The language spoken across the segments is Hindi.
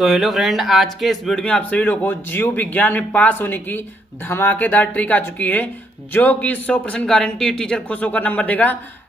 तो हेलो फ्रेंड, आज के इस वीडियो में आप सभी लोगों को जीव विज्ञान में पास होने की धमाकेदार ट्रिक आ चुकी है, जो कि 100% गारंटी टीचर खुश होकर नंबर देगा।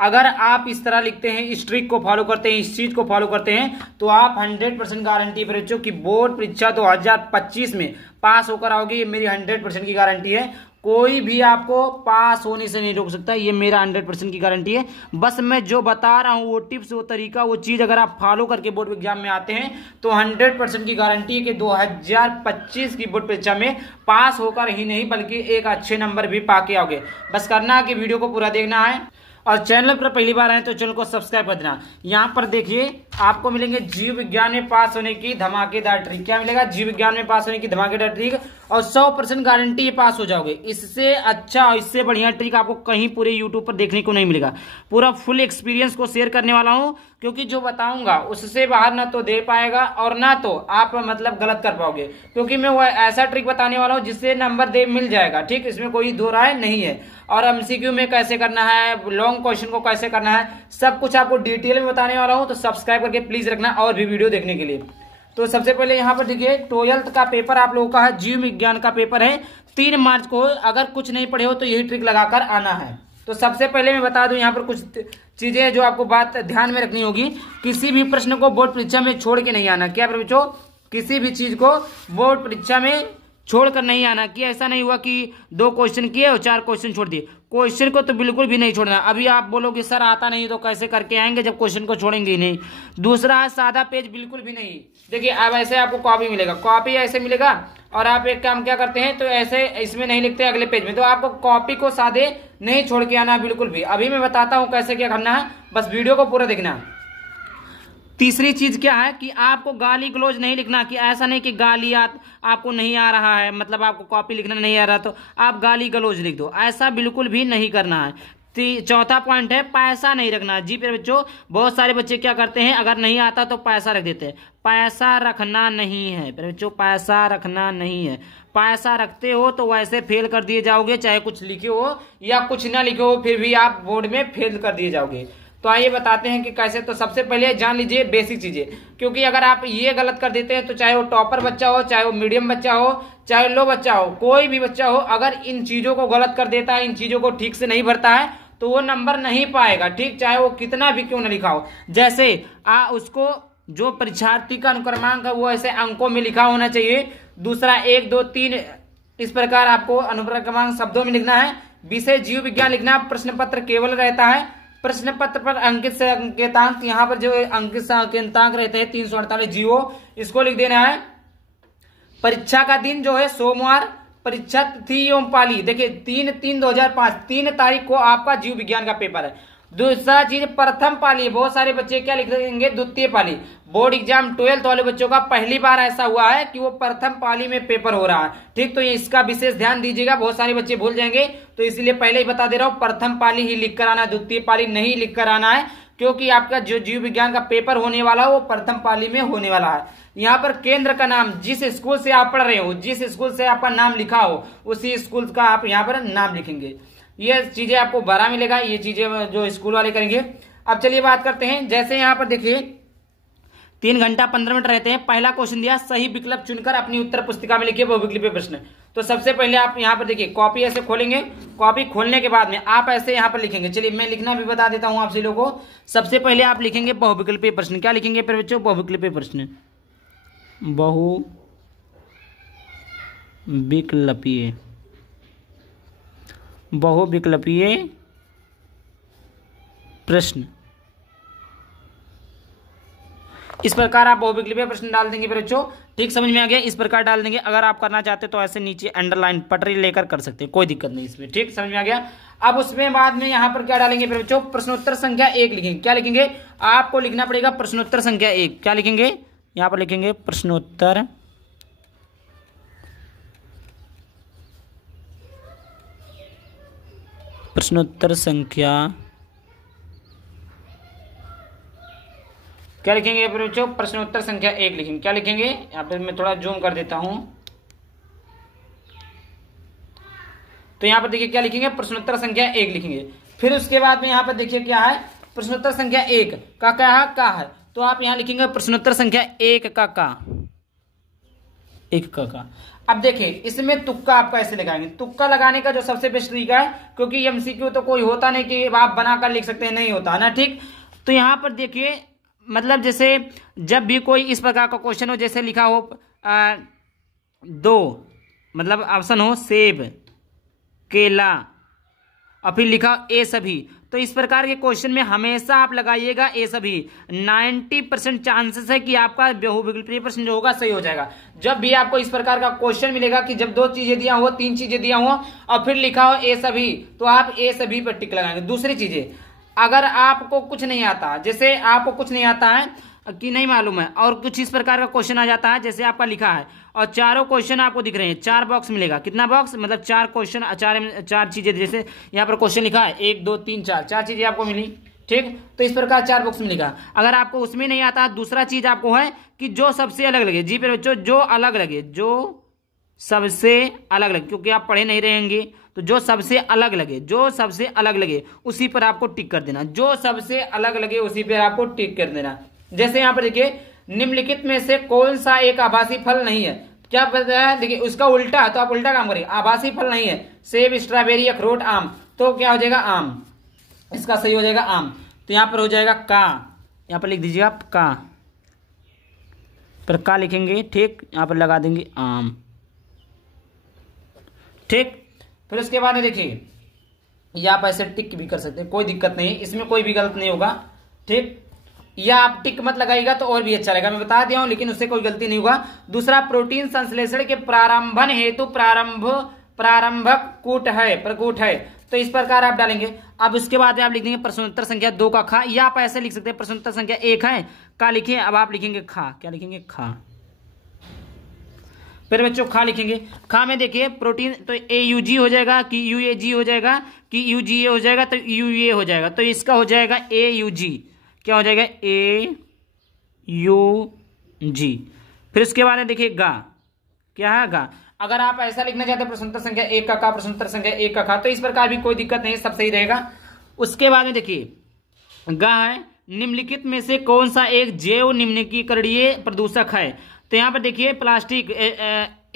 अगर आप इस तरह लिखते हैं, इस ट्रिक को फॉलो करते हैं, इस चीज को फॉलो करते हैं, तो आप 100% गारंटी पर बच्चों की बोर्ड परीक्षा 2025 में पास होकर आओगे। ये मेरी 100% की गारंटी है। कोई भी आपको पास होने से नहीं रोक सकता, ये मेरा 100% की गारंटी है। बस मैं जो बता रहा हूँ वो टिप्स, वो तरीका, वो चीज अगर आप फॉलो करके बोर्ड एग्जाम में आते हैं तो 100% की गारंटी है कि 2025 की बोर्ड परीक्षा में पास होकर ही नहीं बल्कि एक अच्छे नंबर भी पाके आओगे। बस करना है कि वीडियो को पूरा देखना है और चैनल पर पहली बार आए तो चैनल को सब्सक्राइब कर देना। यहाँ पर देखिए आपको मिलेंगे जीव विज्ञान में पास होने की धमाकेदार ट्रिक। क्या मिलेगा? जीव विज्ञान में पास होने की धमाकेदार ट्रिक और 100% गारंटी पास हो जाओगे। इससे अच्छा और इससे बढ़िया ट्रिक आपको कहीं पूरे यूट्यूब पर देखने को नहीं मिलेगा। पूरा फुल एक्सपीरियंस को शेयर करने वाला हूँ, क्योंकि जो बताऊंगा उससे बाहर ना तो दे पाएगा और ना तो आप मतलब गलत कर पाओगे, क्योंकि मैं वो ऐसा ट्रिक बताने वाला हूँ जिससे नंबर दे मिल जाएगा। ठीक, इसमें कोई दो राय नहीं है। और एमसीक्यू में कैसे करना है, लॉन्ग क्वेश्चन को कैसे करना है, सब कुछ आपको डिटेल में बताने वाला हूँ। तो सब्सक्राइब करके प्लीज रखना और भी वीडियो देखने के लिए। तो सबसे पहले यहाँ पर देखिए 12th का पेपर आप लोगों का है, जीव विज्ञान का पेपर है 3 मार्च को। अगर कुछ नहीं पढ़े हो तो यही ट्रिक लगाकर आना है। तो सबसे पहले मैं बता दूं यहाँ पर कुछ चीजें जो आपको बात ध्यान में रखनी होगी। किसी भी प्रश्न को बोर्ड परीक्षा में छोड़ के नहीं आना। क्या बच्चों? किसी भी चीज को बोर्ड परीक्षा में छोड़कर नहीं आना। कि ऐसा नहीं हुआ कि 2 क्वेश्चन किए और 4 क्वेश्चन छोड़ दिए। क्वेश्चन को तो बिल्कुल भी नहीं छोड़ना। अभी आप बोलोगे सर आता नहीं तो कैसे करके आएंगे जब क्वेश्चन को छोड़ेंगे ही नहीं। दूसरा है सादा पेज बिल्कुल भी नहीं। देखिए अब ऐसे आपको कॉपी मिलेगा, कॉपी ऐसे मिलेगा और आप एक काम क्या करते हैं तो ऐसे इसमें नहीं लिखते अगले पेज में, तो आपको कॉपी को सादे नहीं छोड़ के आना बिल्कुल भी। अभी मैं बताता हूं कैसे क्या करना है, बस वीडियो को पूरा देखना। तीसरी चीज क्या है कि आपको गाली गलौज नहीं लिखना। कि ऐसा नहीं कि गाली आपको नहीं आ रहा है, मतलब आपको कॉपी लिखना नहीं आ रहा तो आप गाली गलौज लिख दो, ऐसा बिल्कुल भी नहीं करना है। चौथा पॉइंट है पैसा नहीं रखना। जी पे बच्चों, बहुत सारे बच्चे क्या करते हैं, अगर नहीं आता तो पैसा रख देते हैं। पैसा रखना नहीं है बच्चों, पैसा रखना नहीं है। पैसा रखते हो तो वैसे फेल कर दिए जाओगे, चाहे कुछ लिखे हो या कुछ ना लिखे हो, फिर भी आप बोर्ड में फेल कर दिए जाओगे। तो आइए बताते हैं कि कैसे। तो सबसे पहले जान लीजिए बेसिक चीजें, क्योंकि अगर आप ये गलत कर देते हैं तो चाहे वो टॉपर बच्चा हो, चाहे वो मीडियम बच्चा हो, चाहे लो बच्चा हो, कोई भी बच्चा हो, अगर इन चीजों को गलत कर देता है, इन चीजों को ठीक से नहीं भरता है तो वो नंबर नहीं पाएगा। ठीक, चाहे वो कितना भी क्यों न लिखा हो। जैसे उसको जो परीक्षार्थी का अनुक्रमांक है वो ऐसे अंकों में लिखा होना चाहिए। दूसरा 1 2 3 इस प्रकार आपको अनुक्रमांक शब्दों में लिखना है। विषय जीव विज्ञान लिखना। प्रश्न पत्र केवल रहता है, प्रश्न पत्र पर अंकित से अंकेतांक, यहाँ पर जो अंकित से अंकेतांक रहते हैं 348 जीरो, इसको लिख देना है। परीक्षा का दिन जो है सोमवार, परीक्षा तिथि एवं पाली। देखिए 3/3/2005 3 तारीख को आपका जीव विज्ञान का पेपर है। दूसरा चीज प्रथम पाली। बहुत सारे बच्चे क्या लिख देंगे, द्वितीय पाली। बोर्ड एग्जाम 12th वाले बच्चों का पहली बार ऐसा हुआ है कि वो प्रथम पाली में पेपर हो रहा है। ठीक, तो ये इसका विशेष ध्यान दीजिएगा, बहुत सारे बच्चे भूल जाएंगे, तो इसलिए पहले ही बता दे रहा हूँ प्रथम पाली ही लिख कर आना, द्वितीय पाली नहीं लिख कर आना है, क्योंकि आपका जो जीव विज्ञान का पेपर होने वाला है वो प्रथम पाली में होने वाला है। यहाँ पर केंद्र का नाम, जिस स्कूल से आप पढ़ रहे हो, जिस स्कूल से आपका नाम लिखा हो उसी स्कूल का आप यहाँ पर नाम लिखेंगे। ये चीजें आपको 12 मिलेगा, ये चीजें जो स्कूल वाले करेंगे। अब चलिए बात करते हैं। जैसे यहाँ पर देखिए 3 घंटा 15 मिनट रहते हैं। पहला क्वेश्चन दिया, सही विकल्प चुनकर अपनी उत्तर पुस्तिका में लिखिए बहुविकल्पीय प्रश्न। तो सबसे पहले आप यहाँ पर देखिए कॉपी ऐसे खोलेंगे। कॉपी खोलने के बाद में आप ऐसे यहाँ पर लिखेंगे। चलिए मैं लिखना भी बता देता हूँ आप सभी लोगों को। सबसे पहले आप लिखेंगे बहुविकल्पीय प्रश्न। क्या लिखेंगे फिर बच्चों? बहुविकल्पीय प्रश्न। बहुविकल्पीय प्रश्न। इस प्रकार आप बहुविकल्पीय प्रश्न डाल देंगे बच्चों। ठीक, समझ में आ गया? इस प्रकार डाल देंगे। अगर आप करना चाहते तो ऐसे नीचे अंडरलाइन पटरी लेकर कर सकते हैं, कोई दिक्कत नहीं इसमें। ठीक, समझ में आ गया? अब उसमें बाद में यहाँ पर क्या डालेंगे बच्चों? प्रश्नोत्तर संख्या 1 लिखेंगे। क्या लिखेंगे? आपको लिखना पड़ेगा प्रश्नोत्तर संख्या 1। क्या लिखेंगे? यहाँ पर लिखेंगे प्रश्नोत्तर संख्या, क्या लिखेंगे बच्चों? प्रश्नोत्तर संख्या 1 लिखेंगे। क्या लिखेंगे? यहाँ पर मैं थोड़ा जूम कर देता हूं। तो यहाँ पर देखिए क्या लिखेंगे? प्रश्नोत्तर संख्या 1 लिखेंगे। फिर उसके बाद में यहाँ पर देखिए क्या है, प्रश्नोत्तर संख्या 1 का क्या है? का है, तो आप यहाँ लिखेंगे प्रश्नोत्तर संख्या 1 का। एक का। अब देखिए इसमें तुक्का आप कैसे लगाएंगे। तुक्का लगाने का जो सबसे बेस्ट तरीका है, क्योंकि एमसीक्यू तो कोई होता नहीं कि आप बनाकर लिख सकते हैं, नहीं होता ना, ठीक। तो यहाँ पर देखिए मतलब जैसे जब भी कोई इस प्रकार का क्वेश्चन हो, जैसे लिखा हो दो, मतलब ऑप्शन हो सेब, केला और फिर लिखा ए सभी, तो इस प्रकार के क्वेश्चन में हमेशा आप लगाइएगा ए सभी। 90% चांसेस है कि आपका बहुविकल्पीय प्रश्न जो होगा सही हो जाएगा। जब भी आपको इस प्रकार का क्वेश्चन मिलेगा कि जब 2 चीजें दिया हो, 3 चीजें दिया हो और फिर लिखा हो ए सभी, तो आप ए सभी पर टिक लगाएंगे। दूसरी चीजें, अगर आपको कुछ नहीं आता, जैसे आपको कुछ नहीं आता है कि नहीं मालूम है और कुछ इस प्रकार का क्वेश्चन आ जाता है, जैसे आपका लिखा है और चारों क्वेश्चन आपको दिख रहे हैं, 4 बॉक्स मिलेगा। कितना बॉक्स, मतलब 4 क्वेश्चन, 4 चीजें, जैसे यहाँ पर क्वेश्चन लिखा है 1 2 3 4 चीजें आपको मिली, ठीक। तो इस प्रकार 4 बॉक्स मिलेगा। अगर आपको उसमें नहीं आता, दूसरा चीज आपको है कि जो सबसे अलग लगे, जी पे बच्चों, जो अलग लगे, जो सबसे अलग लगे, क्योंकि आप पढ़े नहीं रहेंगे, तो जो सबसे अलग लगे, जो सबसे अलग लगे उसी पर आपको टिक कर देना। जो सबसे अलग लगे उसी पर आपको टिक कर देना। जैसे यहाँ पर देखिए, निम्नलिखित में से कौन सा एक आभासी फल नहीं है, क्या बताया, देखिए उसका उल्टा, तो आप उल्टा काम करिए। आभासी फल नहीं है, सेब, स्ट्रॉबेरी, अखरोट, आम, तो क्या हो जाएगा, आम। इसका सही हो जाएगा आम। तो यहां पर हो जाएगा का, यहां पर लिख दीजिए आप का, पर का लिखेंगे, ठीक, यहां पर लगा देंगे आम, ठीक। फिर उसके बाद में देखिए, या आप ऐसे टिक भी कर सकते हैं, कोई दिक्कत नहीं, इसमें कोई भी गलत नहीं होगा, ठीक। या आप टिक मत लगाइएगा तो और भी अच्छा रहेगा, मैं बता दिया हूं, लेकिन उससे कोई गलती नहीं होगा। दूसरा, प्रोटीन संश्लेषण के प्रारंभन हेतु प्रारंभक कूट है, प्रकूट है, तो इस प्रकार आप डालेंगे। अब उसके बाद आप लिख देंगे प्रश्नोत्तर संख्या 2 का खा, या आप ऐसे लिख सकते हैं प्रश्नोत्तर संख्या 1 है का लिखिए, अब आप लिखेंगे खा, क्या लिखेंगे, खा। फिर बच्चों खा लिखेंगे, खा में देखिए प्रोटीन, तो AUG हो जाएगा कि UAG हो जाएगा कि UGA हो जाएगा, तो UA हो जाएगा, तो इसका हो जाएगा AUG, क्या हो जाएगा, AUG। फिर उसके बाद देखिए गा, क्या है, गा। अगर आप ऐसा लिखना चाहते हैं प्रश्नोत्तर संख्या 1 का, प्रश्नोत्तर संख्या 1 का खा, तो इस प्रकार भी कोई दिक्कत नहीं, सब सही रहेगा। उसके बाद में देखिए गा है, निम्नलिखित में से कौन सा एक जैव निम्नलिखित प्रदूषक है, तो यहाँ पर देखिए प्लास्टिक,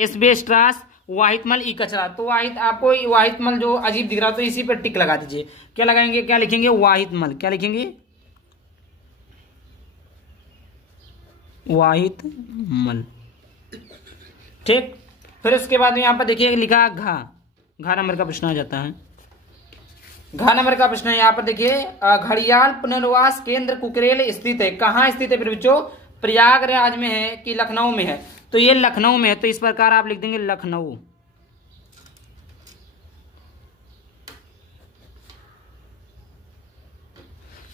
एस्बेस्टॉस, वाहितमल, ई कचरा, तो वाहित आपको वाहितमल जो अजीब दिख रहा है तो इसी पर टिक लगा दीजिए। क्या लगाएंगे, क्या लिखेंगे, वाहितमल, क्या लिखेंगे, वाहितमल, ठीक। फिर उसके बाद में यहाँ पर देखिए लिखा घा, घा नंबर का प्रश्न आ जाता है। घा नंबर का प्रश्न है यहाँ पर देखिए, घड़ियाल पुनर्वास केंद्र कुकरेल स्थित है, कहाँ स्थित है फिर बच्चों, प्रयागराज में है कि लखनऊ में है, तो ये लखनऊ में है, तो इस प्रकार आप लिख देंगे लखनऊ,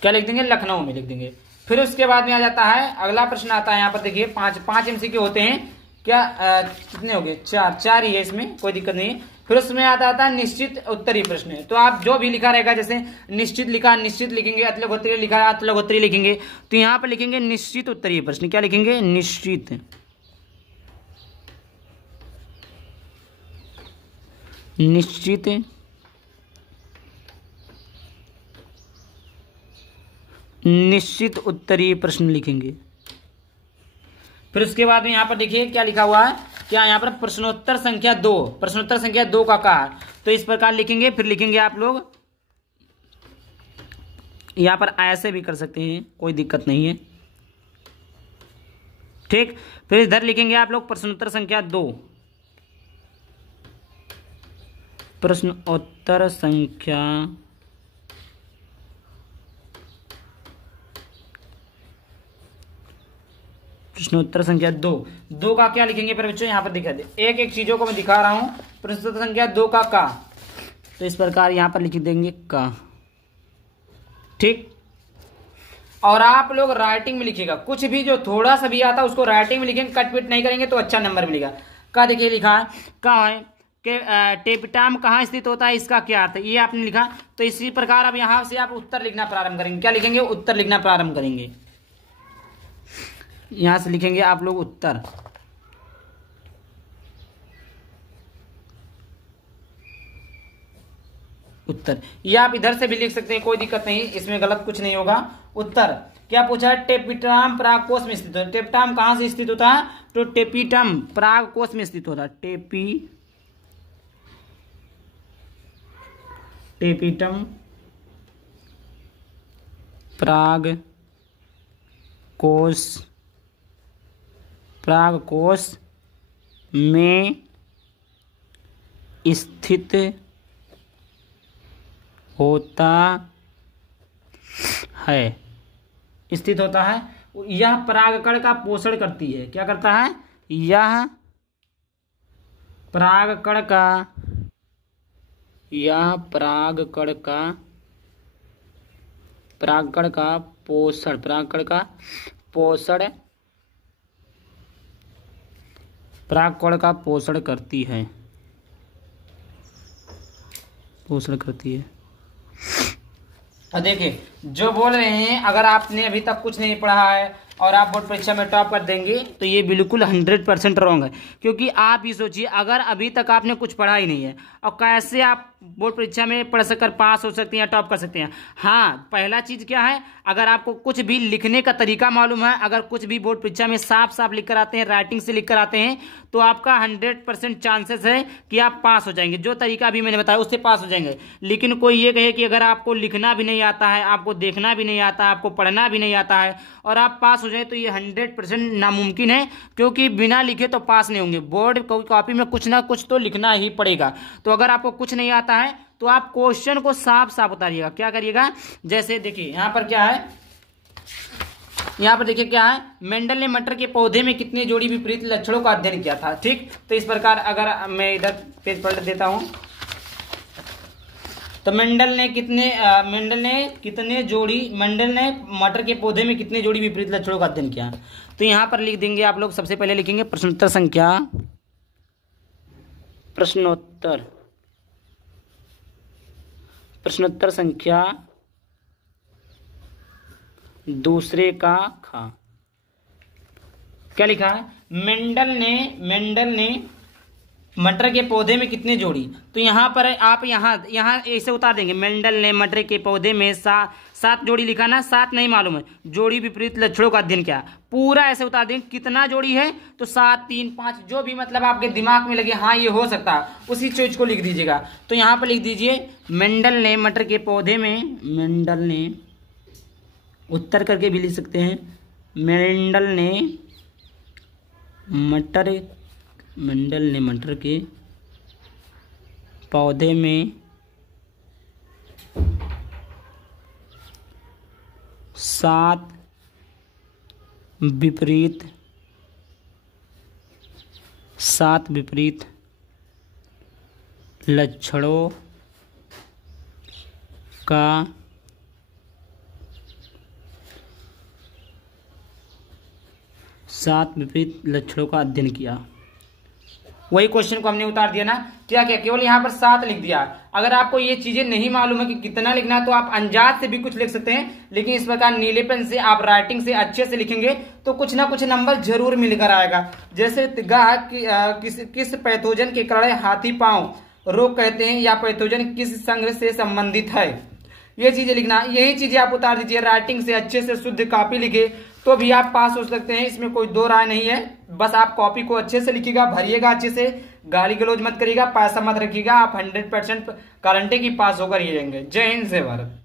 क्या लिख देंगे, लखनऊ में लिख देंगे। फिर उसके बाद में आ जाता है अगला प्रश्न आता है, यहाँ पर देखिए 5 MCQ होते हैं, क्या कितने हो गए, 4 ही है, इसमें कोई दिक्कत नहीं है। फिर उसमें आता है निश्चित उत्तरीय प्रश्न, तो आप जो भी लिखा रहेगा, जैसे निश्चित लिखा, निश्चित लिखेंगे, अतलगोत्री लिखा, अतलगोत्री लिखेंगे, तो यहाँ पर लिखेंगे निश्चित उत्तरीय प्रश्न, क्या लिखेंगे, निश्चित, निश्चित निश्चित उत्तरीय प्रश्न लिखेंगे। फिर उसके बाद में यहाँ पर देखिए क्या लिखा हुआ है, क्या यहाँ पर प्रश्नोत्तर संख्या 2, प्रश्नोत्तर संख्या 2 का कहा, तो इस प्रकार लिखेंगे। फिर लिखेंगे आप लोग, यहाँ पर ऐसे भी कर सकते हैं, कोई दिक्कत नहीं है, ठीक। फिर इधर लिखेंगे आप लोग प्रश्नोत्तर संख्या 2, प्रश्नोत्तर संख्या प्रश्नोत्तर संख्या 2 का क्या लिखेंगे पर बच्चों, यहाँ पर दिखा दे, एक एक चीजों को मैं दिखा रहा हूं। प्रश्नोत्तर संख्या 2 का तो इस प्रकार यहाँ पर लिख देंगे का, ठीक। और आप लोग राइटिंग में लिखिएगा, कुछ भी जो थोड़ा सा भी आता उसको राइटिंग में लिखेंगे, कट पिट नहीं करेंगे तो अच्छा नंबर मिलेगा। का देखिए लिखा है, का है कि टेपिटाम कहाँ स्थित होता है, इसका क्या अर्थ है, ये आपने लिखा। तो इसी प्रकार अब यहाँ से आप उत्तर लिखना प्रारंभ करेंगे, क्या लिखेंगे, उत्तर लिखना प्रारंभ करेंगे। यहां से लिखेंगे आप लोग उत्तर, उत्तर, या आप इधर से भी लिख सकते हैं, कोई दिक्कत नहीं, इसमें गलत कुछ नहीं होगा। उत्तर क्या पूछा है, टेपिटम पराग कोश में स्थित होता है। टेपिटम कहां से स्थित होता है, तो टेपिटम पराग कोश में स्थित होता है। टेपिटम पराग कोश में स्थित होता है। यह परागकण का पोषण करती है। क्या करता है, यह परागकण का पोषण करती है। और देखिए जो बोल रहे हैं, अगर आपने अभी तक कुछ नहीं पढ़ा है और आप बोर्ड परीक्षा में टॉप कर देंगे तो ये बिल्कुल 100% रॉन्ग है। क्योंकि आप ही सोचिए, अगर अभी तक आपने कुछ पढ़ा ही नहीं है और कैसे आप बोर्ड परीक्षा में पढ़ कर पास हो सकते हैं, टॉप कर सकते हैं। हाँ, पहला चीज क्या है, अगर आपको कुछ भी लिखने का तरीका मालूम है, अगर कुछ भी बोर्ड परीक्षा में साफ साफ लिख कर आते हैं, राइटिंग से लिख कर आते हैं, तो आपका 100% चांसेस है कि आप पास हो जाएंगे। जो तरीका अभी मैंने बताया उससे पास हो जाएंगे। लेकिन कोई ये कहे कि अगर आपको लिखना भी नहीं आता है, आपको देखना भी नहीं आता, आपको पढ़ना भी नहीं आता है और आप पास हो जाए, तो ये 100% नामुमकिन है। क्योंकि बिना लिखे तो पास नहीं होंगे। बोर्ड कॉपी में कुछ ना कुछ तो लिखना ही पड़ेगा। तो अगर आपको कुछ नहीं आता है तो आप क्वेश्चन को साफ साफ उतारिएगा। क्या करिएगा, जैसे देखिए यहाँ पर क्या है, यहाँ पर देखिए क्या है, मेंडल ने मटर के पौधे में कितने जोड़ी विपरीत लक्षणों का अध्ययन किया था। ठीक, तो इस प्रकार अगर मैं इधर पेज पलट देता हूं, तो मेंडल ने मटर के पौधे में कितने जोड़ी विपरीत लक्षणों का अध्ययन किया। तो यहां पर लिख देंगे आप लोग, सबसे पहले लिखेंगे प्रश्नोत्तर संख्या दूसरे का खा। क्या लिखा है, मेंडल ने मटर के पौधे में कितने जोड़ी। तो यहाँ पर आप यहाँ ऐसे उतार देंगे, मेंडल ने मटर के पौधे में 7 जोड़ी लिखा ना, 7 नहीं मालूम है, जोड़ी विपरीत लक्षणों का अध्ययन किया। पूरा ऐसे उतार देंगे, कितना जोड़ी है, तो 7, 3, 5, जो भी मतलब आपके दिमाग में लगे, हाँ ये हो सकता है, उसी चीज को लिख दीजिएगा। तो यहाँ पर लिख दीजिए, मेंडल ने मटर के पौधे में, मेंडल ने उत्तर करके भी लिख सकते हैं, मेंडल ने मटर के पौधे में 7 विपरीत लक्षणों का अध्ययन किया। वही क्वेश्चन को हमने उतार दिया ना, क्या केवल यहाँ पर 7 लिख दिया। अगर आपको ये चीजें नहीं मालूम है कि कितना लिखना है, तो आप अंदाज से भी कुछ लिख सकते हैं। लेकिन इस प्रकार नीले पेन से आप राइटिंग से अच्छे से लिखेंगे तो कुछ ना कुछ नंबर जरूर मिलकर आएगा। जैसे किस पैथोजन के कारण हाथी पांव रोग कहते हैं, या पैथोजन किस संघ से संबंधित है, ये चीजें लिखना। यही चीजें आप उतार दीजिए, राइटिंग से अच्छे से शुद्ध कॉपी लिखे तो भी आप पास हो सकते हैं। इसमें कोई दो राय नहीं है। बस आप कॉपी को अच्छे से लिखिएगा, भरिएगा अच्छे से, गाली गलौज मत करिएगा, पैसा मत रखिएगा। आप 100% गारंटी की पास होकर ही रहेंगे। जय हिंद, जय भारत।